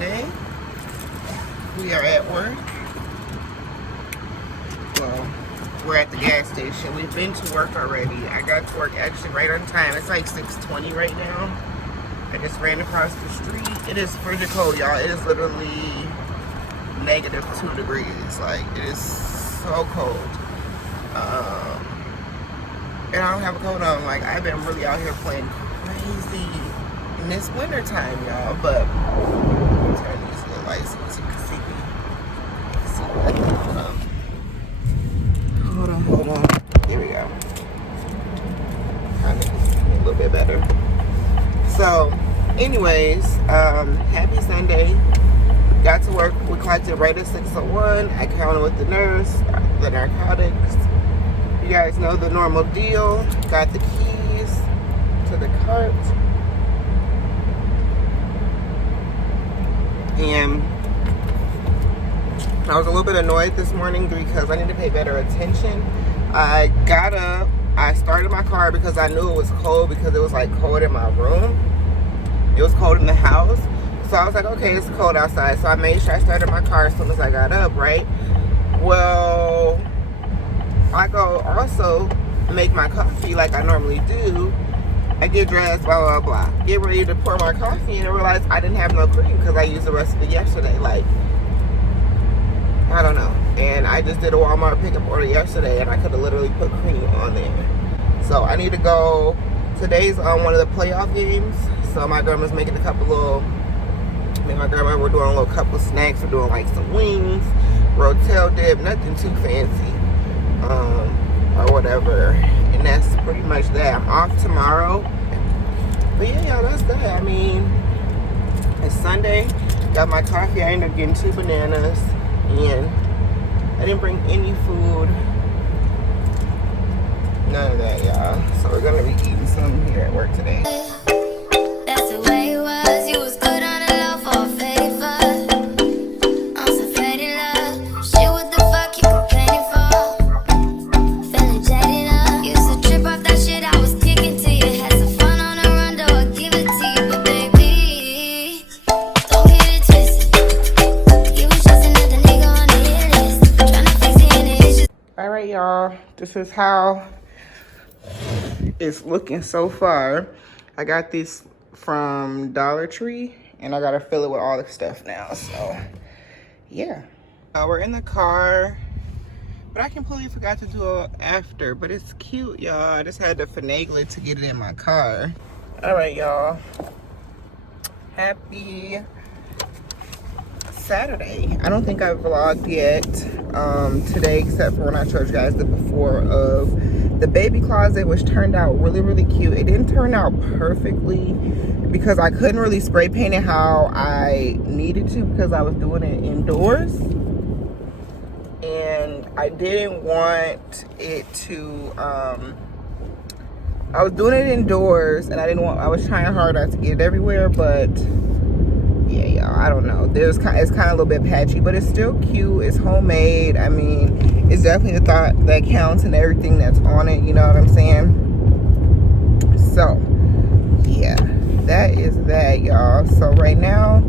Sunday. We are at work. Well, we're at the gas station. We've been to work already. I got to work actually right on time. It's like 6:20 right now. I just ran across the street. It is frigid cold, y'all. It is literally -2 degrees. Like, it is so cold. And I don't have a coat on. Like, I've been really out here playing crazy in this winter time, y'all. But let me turn these little lights so you can see me. Hold on. There we go. Kind of a little bit better. So, anyways, happy Sunday. Got to work. We clocked it right at 6:01. I counted with the nurse, the narcotics. You guys know the normal deal. Got the keys to the cart. And I was a little bit annoyed this morning because I need to pay better attention. I got up. I started my car because I knew it was cold because it was like cold in my room. It was cold in the house. So I was like, okay, it's cold outside. So I made sure I started my car as soon as I got up, right? Well, I go also make my coffee like I normally do. I get dressed, blah, blah, blah. Get ready to pour my coffee and I realize I didn't have no cream because I used the recipe yesterday. Like, I don't know. And I just did a Walmart pickup order yesterday and I could have literally put cream on there. So I need to go. Today's on one of the playoff games. So my grandma's making a couple little, me and my grandma, we're doing a little couple snacks. We're doing like some wings, rotel dip, nothing too fancy. Or whatever, and that's pretty much that. I'm off tomorrow, but yeah, y'all, that's that. I mean, it's Sunday. Got my coffee. I ended up getting 2 bananas, and I didn't bring any food. None of that, y'all. So we're gonna be eating some here at work today. That's the way it was. You was good on the low for a favor. I'm so faded love. Shit, what the fuck you complaining for? Y'all, this is how it's looking so far. I got this from Dollar Tree and I gotta fill it with all the stuff now. So yeah, we're in the car, but I completely forgot to do it after, but it's cute, y'all. I just had to finagle it to get it in my car. All right, y'all, happy Saturday. I don't think I've vlogged yet today, except for when I showed you guys the before of the baby closet, which turned out really, really cute. It didn't turn out perfectly because I couldn't really spray paint it how I needed to because I was doing it indoors, and I didn't want it to I was doing it indoors and I was trying hard not to get it everywhere, but yeah, y'all, I don't know. It's kind of a little bit patchy, but it's still cute. It's homemade. I mean, it's definitely the thought that counts and everything that's on it. You know what I'm saying? So, yeah, that is that, y'all. So right now,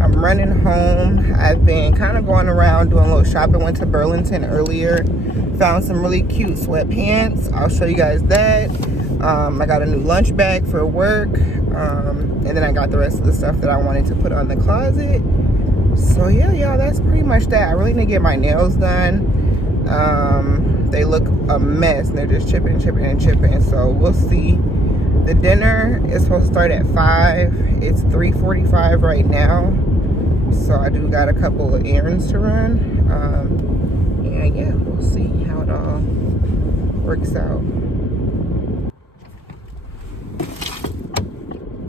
I'm running home. I've been kind of going around doing a little shopping. Went to Burlington earlier. Found some really cute sweatpants. I'll show you guys that. I got a new lunch bag for work. And then I got the rest of the stuff that I wanted to put on the closet. So yeah, y'all, that's pretty much that. I really need to get my nails done. They look a mess and they're just chipping. So we'll see. The dinner is supposed to start at 5. It's 3:45 right now. So I do got a couple of errands to run. And yeah, we'll see how it all works out.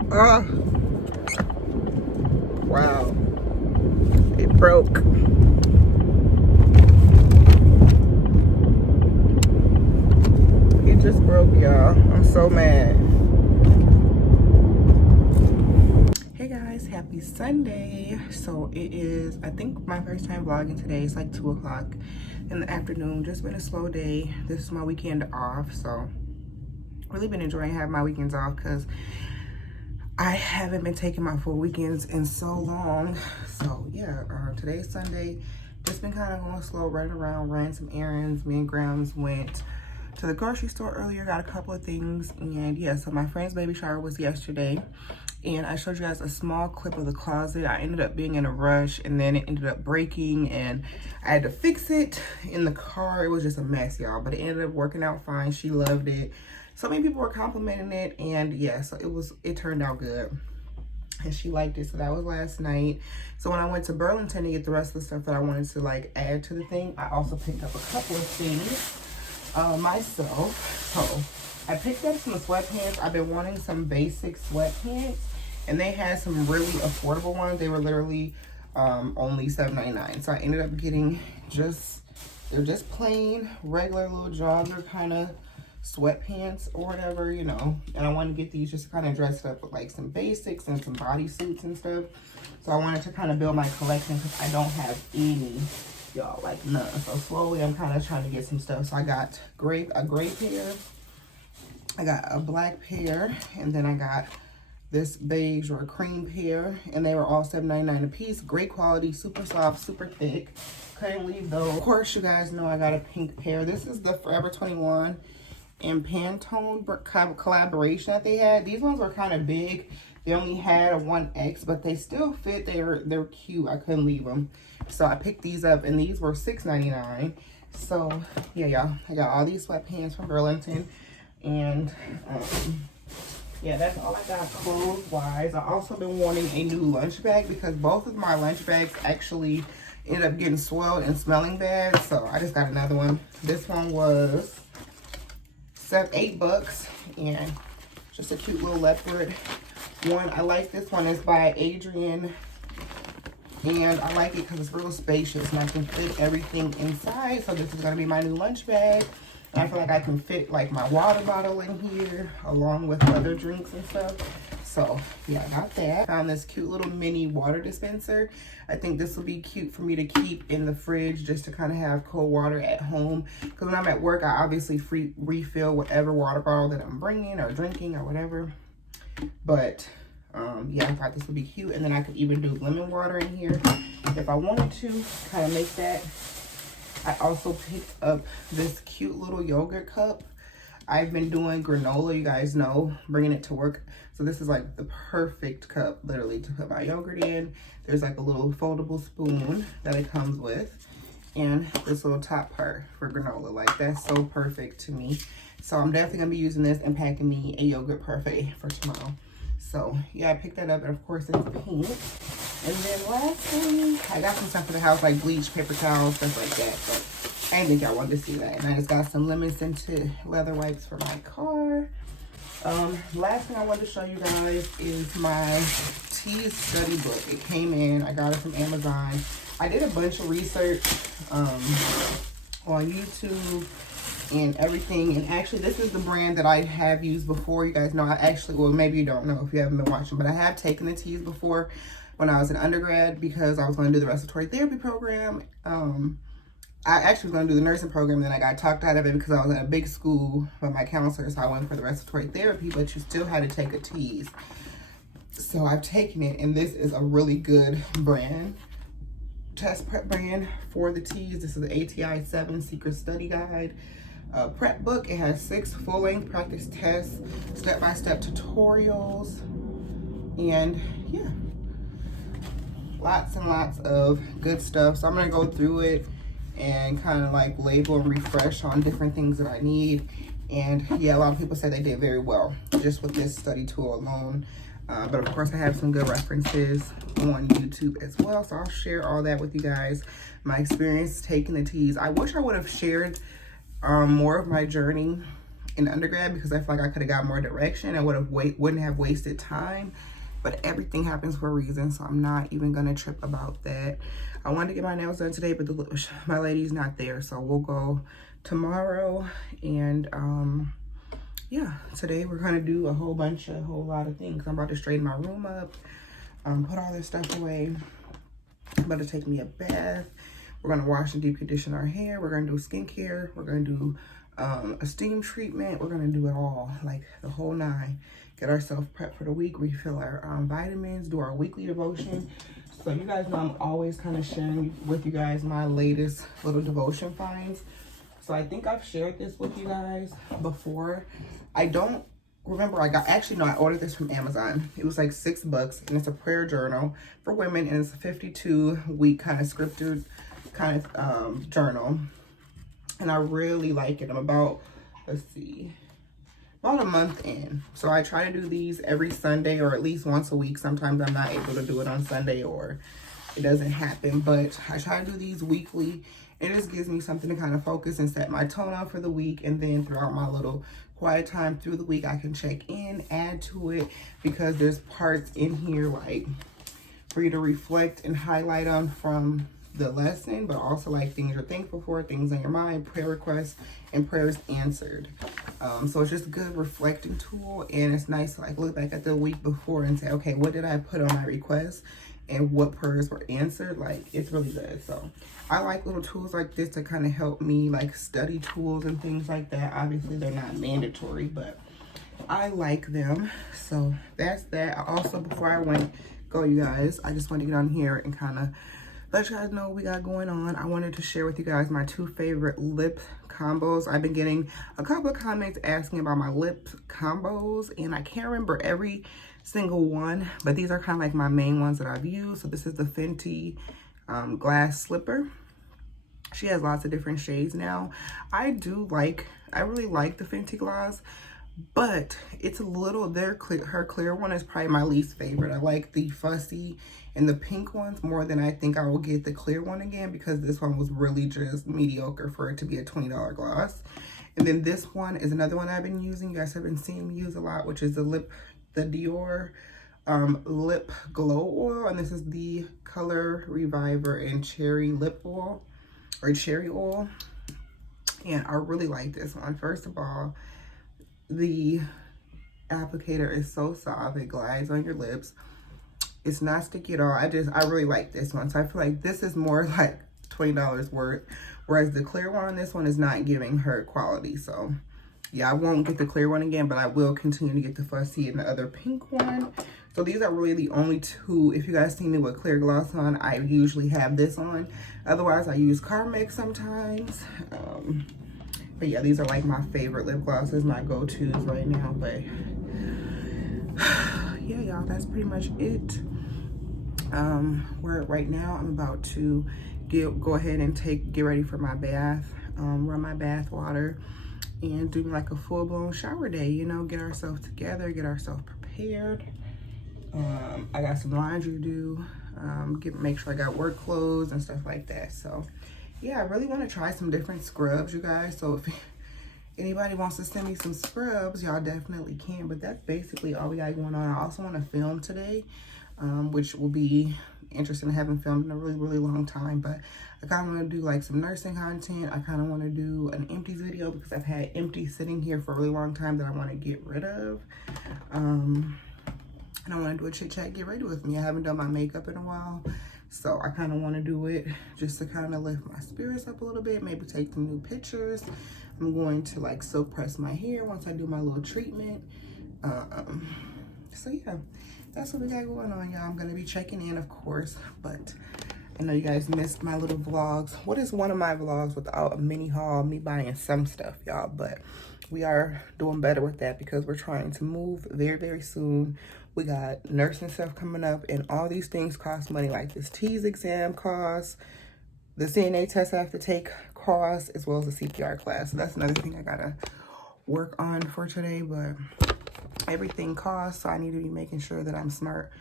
Oh, wow, it broke. It just broke, y'all. I'm so mad. Hey guys, happy Sunday. So it is, I think, my first time vlogging today. It's like 2 o'clock in the afternoon. Just been a slow day. This is my weekend off, so really been enjoying having my weekends off because I haven't been taking my full weekends in so long. So yeah, today's Sunday. Just been kind of going slow, running around, ran some errands. Me and Grams went to the grocery store earlier, got a couple of things. And yeah, so my friend's baby shower was yesterday. And I showed you guys a small clip of the closet. I ended up being in a rush, and then it ended up breaking, and I had to fix it in the car. It was just a mess, y'all, but it ended up working out fine. She loved it. So many people were complimenting it, and yeah, so it turned out good, and she liked it. So that was last night. So when I went to Burlington to get the rest of the stuff that I wanted to like add to the thing, I also picked up a couple of things myself. So I picked up some sweatpants. I've been wanting some basic sweatpants, and they had some really affordable ones. They were literally only $7.99. So I ended up getting they're just plain regular little jogger kind of sweatpants or whatever, you know. And I wanted to get these just kind of dressed up with like some basics and some bodysuits and stuff. So I wanted to kind of build my collection because I don't have any, y'all, like none. So slowly I'm kind of trying to get some stuff. So I got a gray pair, I got a black pair, and then I got this beige or a cream pair, and they were all $7.99 a piece. Great quality, super soft, super thick. Couldn't leave those. Of course, you guys know I got a pink pair. This is the Forever 21 and Pantone collaboration that they had. These ones were kind of big. They only had a 1X, but they still fit. They're cute. I couldn't leave them. So I picked these up, and these were $6.99. So yeah, y'all, I got all these sweatpants from Burlington, and yeah, that's all I got clothes wise. I also been wanting a new lunch bag because both of my lunch bags actually ended up getting swelled and smelling bad. So I just got another one. This one was $8, and just a cute little leopard one. I like this one. It's by Adrian, and I like it because it's real spacious and I can fit everything inside. So this is going to be my new lunch bag, and I feel like I can fit like my water bottle in here along with other drinks and stuff. So yeah, I got that. Found this cute little mini water dispenser. I think this will be cute for me to keep in the fridge just to kind of have cold water at home. Because when I'm at work, I obviously refill whatever water bottle that I'm bringing or drinking or whatever. But yeah, I thought this would be cute. And then I could even do lemon water in here if I wanted to kind of make that. I also picked up this cute little yogurt cup. I've been doing granola, you guys know, bringing it to work. So this is like the perfect cup, literally, to put my yogurt in. There's like a little foldable spoon that it comes with, and this little top part for granola. Like, that's so perfect to me. So I'm definitely gonna be using this and packing me a yogurt parfait for tomorrow. So yeah, I picked that up, and of course it's pink. And then lastly, I got some stuff for the house, like bleach, paper towels, stuff like that. But I didn't think y'all wanted to see that. And I just got some lemon scented leather wipes for my car. Last thing I wanted to show you guys is my tea study book. It came in. I got it from Amazon. I did a bunch of research on YouTube and everything. And actually, this is the brand that I have used before. You guys know I actually, well, maybe you don't know if you haven't been watching, but I have taken the teas before when I was in undergrad because I was going to do the respiratory therapy program. I actually was going to do the nursing program, then I got talked out of it because I was at a big school with my counselor, so I went for the respiratory therapy, but you still had to take a teas. So I've taken it, and this is a really good brand, test prep brand for the teas. This is the ATI 7 Secret Study Guide prep book. It has 6 full-length practice tests, step-by-step tutorials, and yeah, lots and lots of good stuff. So I'm going to go through it and kind of like label and refresh on different things that I need. And yeah, a lot of people said they did very well just with this study tool alone. But of course I have some good references on YouTube as well. So I'll share all that with you guys. My experience taking the teas. I wish I would have shared more of my journey in undergrad because I feel like I could have got more direction. I wouldn't have wasted time. But everything happens for a reason, so I'm not even gonna trip about that. I wanted to get my nails done today, but my lady's not there, so we'll go tomorrow. And yeah, today we're gonna do a whole lot of things. I'm about to straighten my room up, put all this stuff away. I'm about to take me a bath. We're gonna wash and deep condition our hair. We're gonna do skincare. We're gonna do a steam treatment. We're gonna do it all, like the whole 9. Get ourselves prepped for the week, refill our vitamins, do our weekly devotion. So you guys know I'm always kind of sharing with you guys my latest little devotion finds. So I think I've shared this with you guys before. I don't remember. I ordered this from Amazon. It was like $6 and it's a prayer journal for women, and it's a 52-week kind of scripted kind of journal. And I really like it. I'm about, let's see, about a month in. So I try to do these every Sunday or at least once a week. Sometimes I'm not able to do it on Sunday or it doesn't happen, but I try to do these weekly. It just gives me something to kind of focus and set my tone out for the week. And then throughout my little quiet time through the week, I can check in, add to it, because there's parts in here like for you to reflect and highlight on from the lesson, but also like things you're thankful for, things on your mind, prayer requests, and prayers answered. So it's just a good reflecting tool, and it's nice to like look back at the week before and say, okay, what did I put on my request and what prayers were answered? Like, it's really good. So I like little tools like this to kind of help me, like study tools and things like that. Obviously they're not mandatory, but I like them. So that's that. Also, before I go, you guys, I just want to get on here and kind of let you guys know what we got going on. I wanted to share with you guys my 2 favorite lip combos. I've been getting a couple of comments asking about my lip combos, and I can't remember every single one, but these are kind of like my main ones that I've used. So this is the Fenty Glass Slipper. She has lots of different shades now. I really like the Fenty Gloss, but it's a little, her clear one is probably my least favorite. I like the fussy and the pink ones more than I think I will get the clear one again, because this one was really just mediocre for it to be a $20 gloss. And then this one is another one I've been using. You guys have been seeing me use a lot, which is the Dior Lip Glow Oil. And this is the Color Reviver and Cherry Lip Oil, or Cherry Oil. And I really like this one. First of all, the applicator is so soft, it glides on your lips. It's not sticky at all. I really like this one. So I feel like this is more like $20 worth, whereas the clear one on this one is not giving her quality. So yeah, I won't get the clear one again, but I will continue to get the fussy and the other pink one. So these are really the only 2. If you guys see me with clear gloss on, I usually have this on. Otherwise, I use Carmex sometimes. But yeah, these are like my favorite lip glosses, my go-tos right now. But yeah, y'all, that's pretty much it. Right now I'm about to go ahead and get ready for my bath, run my bath water, and do like a full-blown shower day, you know, get ourselves together, get ourselves prepared. I got some laundry to do, make sure I got work clothes and stuff like that. So yeah, I really want to try some different scrubs, you guys. So if anybody wants to send me some scrubs, y'all definitely can. But that's basically all we got going on. I also want to film today, which will be interesting. I haven't filmed in a really, really long time, but I kind of want to do like some nursing content. I kind of want to do an empties video because I've had empties sitting here for a really long time that I want to get rid of. And I want to do a chit chat, get ready with me. I haven't done my makeup in a while, so I kind of want to do it just to kind of lift my spirits up a little bit, maybe take some new pictures. I'm going to like silk press my hair once I do my little treatment. So yeah, that's what we got going on, y'all. I'm going to be checking in, of course, but I know you guys missed my little vlogs. What is one of my vlogs without a mini haul, me buying some stuff, y'all? But we are doing better with that because we're trying to move very, very soon. We got nursing stuff coming up, and all these things cost money. Like this TEAS exam costs, the CNA test I have to take costs, as well as the CPR class. So that's another thing I gotta work on for today, but everything costs, so I need to be making sure that I'm smart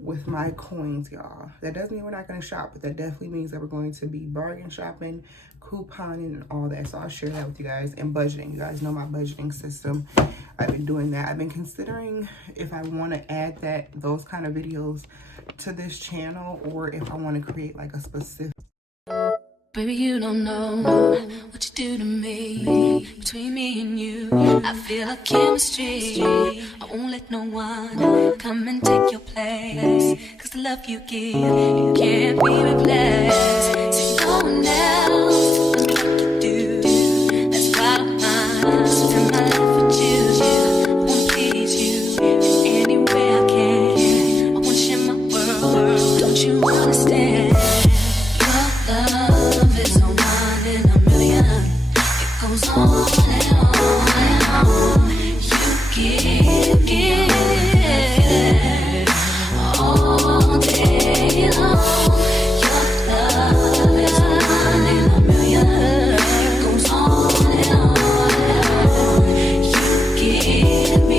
with my coins, y'all. That doesn't mean we're not gonna shop, but that definitely means that we're going to be bargain shopping, couponing, and all that. So I'll share that with you guys. And budgeting, you guys know my budgeting system. I've been doing that. I've been considering if I want to add those kind of videos to this channel, or if I want to create like a specific. Baby, you don't know what you do to me. Between me and you, I feel a chemistry. I won't let no one come and take your place. Cause the love you give, it can't be replaced. So no one else can do what you do. That's right on mine. you understand?